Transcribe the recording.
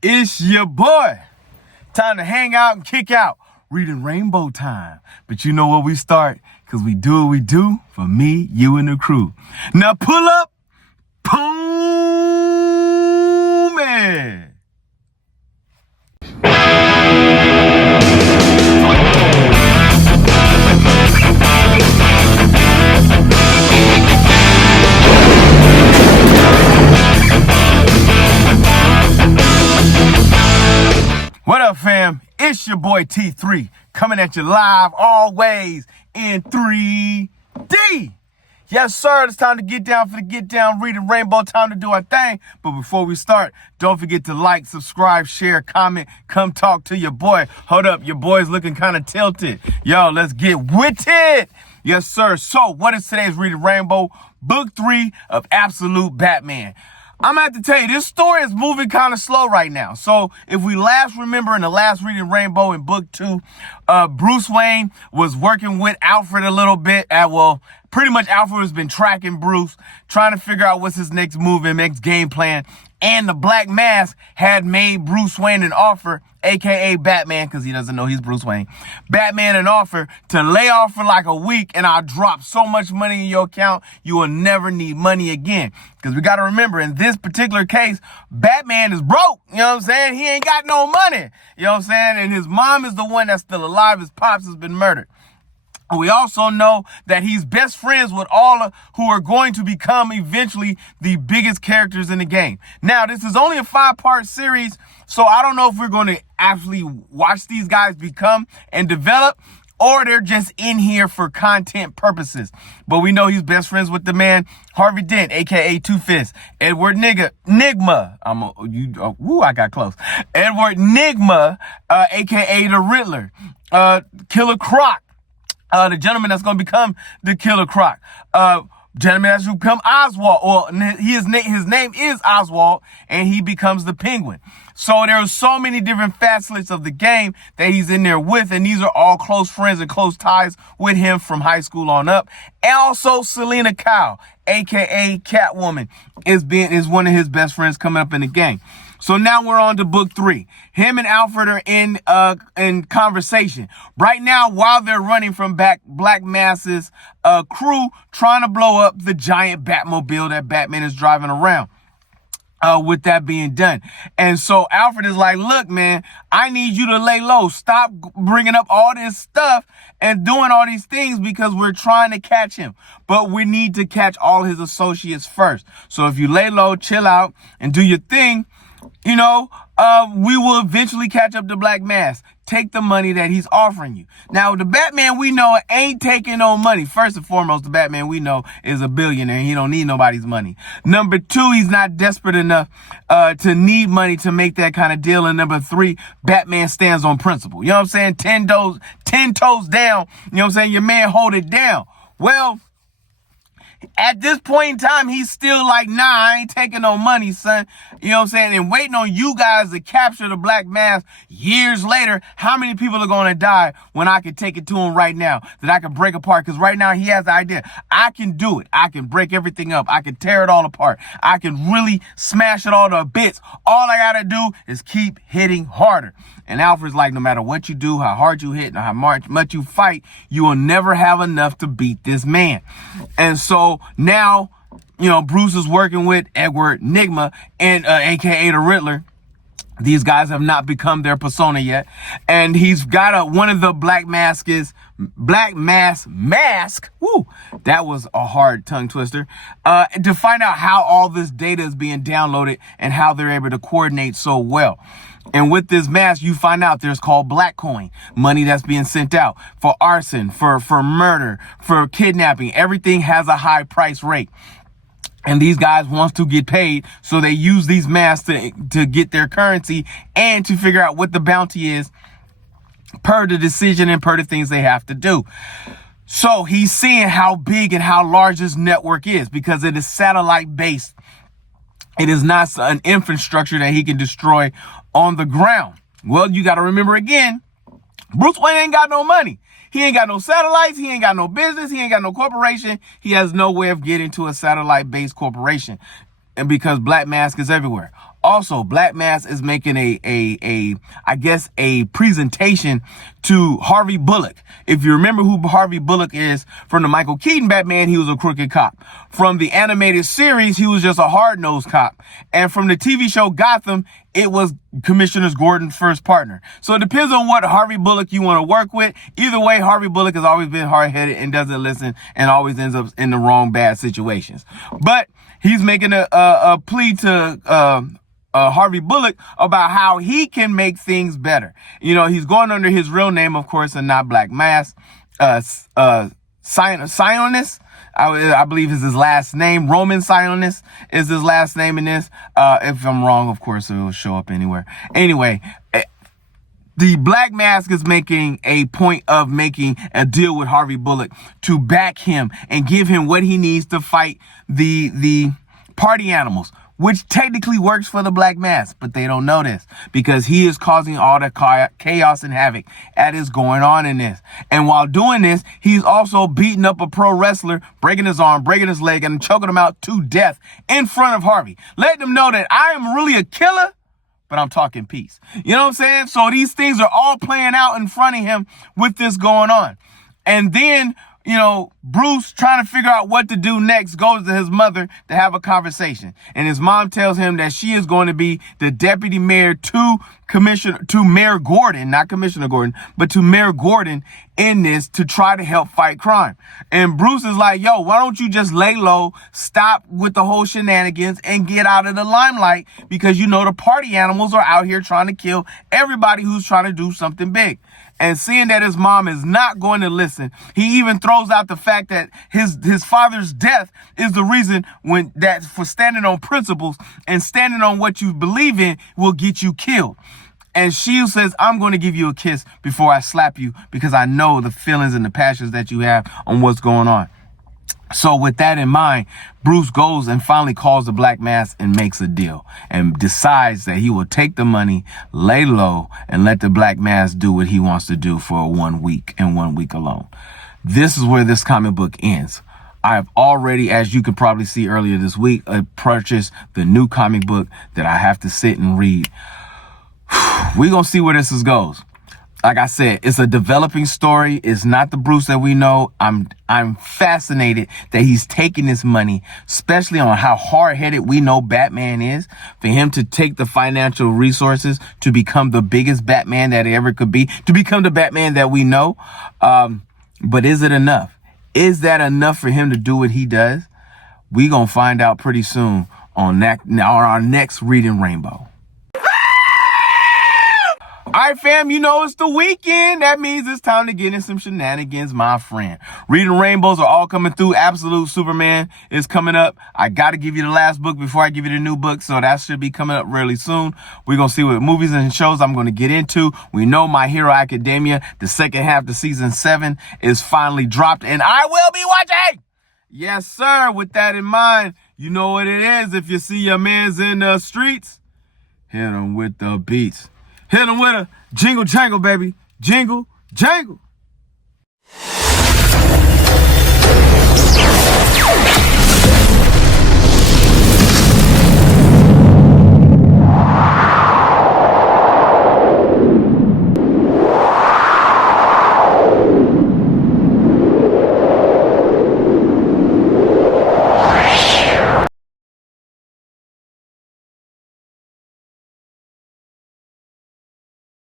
It's your boy. Time to hang out and kick out. Reading Rainbow time. But you know what we start? Because we do what we do for me, you, and the crew. Now pull up. Boom, man. What up, fam? It's your boy T3 coming at you live always in 3D. Yes, sir. It's time to get down for the get down, reading Rainbow, time to do our thing. But before we start, don't forget to like, subscribe, share, comment, come talk to your boy. Hold up, your boy's looking kind of tilted. Yo, let's get with it. Yes, sir. So what is today's reading Rainbow? Book 3 of Absolute Batman. I'm going to have to tell you, this story is moving kind of slow right now. So if we last remember in the last reading Rainbow in book 2, Bruce Wayne was working with Alfred a little bit. Pretty much Alfred has been tracking Bruce, trying to figure out what's his next move and next game plan. And the Black Mask had made Bruce Wayne an offer, a.k.a. Batman, because he doesn't know he's Bruce Wayne. Batman an offer to lay off for like a week, and I'll drop so much money in your account, you will never need money again. Because we got to remember, in this particular case, Batman is broke. You know what I'm saying? He ain't got no money. You know what I'm saying? And his mom is the one that's still alive. His pops has been murdered. We also know that he's best friends with all who are going to become eventually the biggest characters in the game. Now, this is only a 5-part series, so I don't know if we're going to actually watch these guys become and develop, or they're just in here for content purposes. But we know he's best friends with the man Harvey Dent, a.k.a. Two-Fist, Edward Nigma. I got close. Edward Nigma, a.k.a. the Riddler, Killer Croc. The gentleman that's going to become the Killer Croc. Gentleman that's going to become Oswald. Well, his name is Oswald, and he becomes the Penguin. So there are so many different facets of the game that he's in there with, and these are all close friends and close ties with him from high school on up. And also Selena Kyle, a.k.a. Catwoman, is one of his best friends coming up in the game. So now we're on to book 3. Him and Alfred are in conversation right now while they're running from Black Mask's crew, trying to blow up the giant Batmobile that Batman is driving around. With that being done. And so Alfred is like, look, man, I need you to lay low. Stop bringing up all this stuff and doing all these things because we're trying to catch him. But we need to catch all his associates first. So if you lay low, chill out, and do your thing, we will eventually catch up to Black Mask. Take the money that he's offering you. Now, the Batman we know ain't taking no money. First and foremost, the Batman we know is a billionaire. He don't need nobody's money. Number 2, he's not desperate enough to need money to make that kind of deal. And number 3, Batman stands on principle. You know what I'm saying? 10 toes down. You know what I'm saying? Your man hold it down. Well, at this point in time, he's still like, nah, I ain't taking no money, son. You know what I'm saying? And waiting on you guys to capture the Black Mask years later. How many people are going to die when I can take it to him right now, that I can break apart? Because right now he has the idea. I can do it. I can break everything up. I can tear it all apart. I can really smash it all to bits. All I got to do is keep hitting harder. And Alfred's like, no matter what you do, how hard you hit, and how much you fight, you will never have enough to beat this man. And so now, Bruce is working with Edward Nigma and a.k.a. the Riddler. These guys have not become their persona yet. And he's got one of the Black Mask. Woo, that was a hard tongue twister. To find out how all this data is being downloaded and how they're able to coordinate so well. And with this mask, you find out there's called black coin, money that's being sent out for arson, for murder, for kidnapping. Everything has a high price rate. And these guys wants to get paid, so they use these masks to get their currency and to figure out what the bounty is per the decision and per the things they have to do. So he's seeing how big and how large this network is because it is satellite based. It is not an infrastructure that he can destroy on the ground. Well, you got to remember again, Bruce Wayne ain't got no money. He ain't got no satellites. He ain't got no business. He ain't got no corporation. He has no way of getting to a satellite-based corporation. And because Black Mask is everywhere. Also, Black Mask is making I guess a presentation to Harvey Bullock. If you remember who Harvey Bullock is from the Michael Keaton Batman, he was a crooked cop. From the animated series, he was just a hard-nosed cop. And from the TV show Gotham, it was Commissioner Gordon's first partner. So it depends on what Harvey Bullock you want to work with. Either way, Harvey Bullock has always been hard-headed and doesn't listen and always ends up in the wrong bad situations. But he's making a plea to Harvey Bullock about how he can make things better. You know, he's going under his real name, of course, and not Black Mask. Sionis, I believe is his last name. Roman Sionis is his last name in this. If I'm wrong, of course, it will show up anywhere. Anyway, the Black Mask is making a point of making a deal with Harvey Bullock to back him and give him what he needs to fight the party animals, which technically works for the Black Mask, but they don't know this because he is causing all the chaos and havoc that is going on in this. And while doing this, he's also beating up a pro wrestler, breaking his arm, breaking his leg, and choking him out to death in front of Harvey. Letting him know that I am really a killer, but I'm talking peace. You know what I'm saying? So these things are all playing out in front of him with this going on. And then, you know, Bruce, trying to figure out what to do next, goes to his mother to have a conversation. And his mom tells him that she is going to be the deputy mayor to Mayor Gordon, not Commissioner Gordon, but to Mayor Gordon in this to try to help fight crime. And Bruce is like, yo, why don't you just lay low, stop with the whole shenanigans and get out of the limelight? Because, you know, the party animals are out here trying to kill everybody who's trying to do something big. And seeing that his mom is not going to listen, he even throws out the fact that his father's death is the reason for standing on principles and standing on what you believe in will get you killed. And she says, I'm going to give you a kiss before I slap you because I know the feelings and the passions that you have on what's going on. So with that in mind, Bruce goes and finally calls the Black Mask and makes a deal and decides that he will take the money, lay low, and let the Black Mask do what he wants to do for 1 week and 1 week alone. This is where this comic book ends. I have already, as you could probably see earlier this week, purchased the new comic book that I have to sit and read. We're going to see where this goes. Like I said, it's a developing story. It's not the Bruce that we know. I'm fascinated that he's taking this money, especially on how hard-headed we know Batman is, for him to take the financial resources to become the biggest Batman that it ever could be, to become the Batman that we know. But is it enough? Is that enough for him to do what he does? We're going to find out pretty soon on our next Reading Rainbow. All right, fam, you know it's the weekend. That means it's time to get in some shenanigans, my friend. Reading Rainbows are all coming through. Absolute Superman is coming up. I got to give you the last book before I give you the new book, so that should be coming up really soon. We're going to see what movies and shows I'm going to get into. We know My Hero Academia, the second half of season 7 is finally dropped, and I will be watching. Yes, sir. With that in mind, you know what it is. If you see your mans in the streets, hit them with the beats. Hit them with a jingle jangle, baby. Jingle jangle.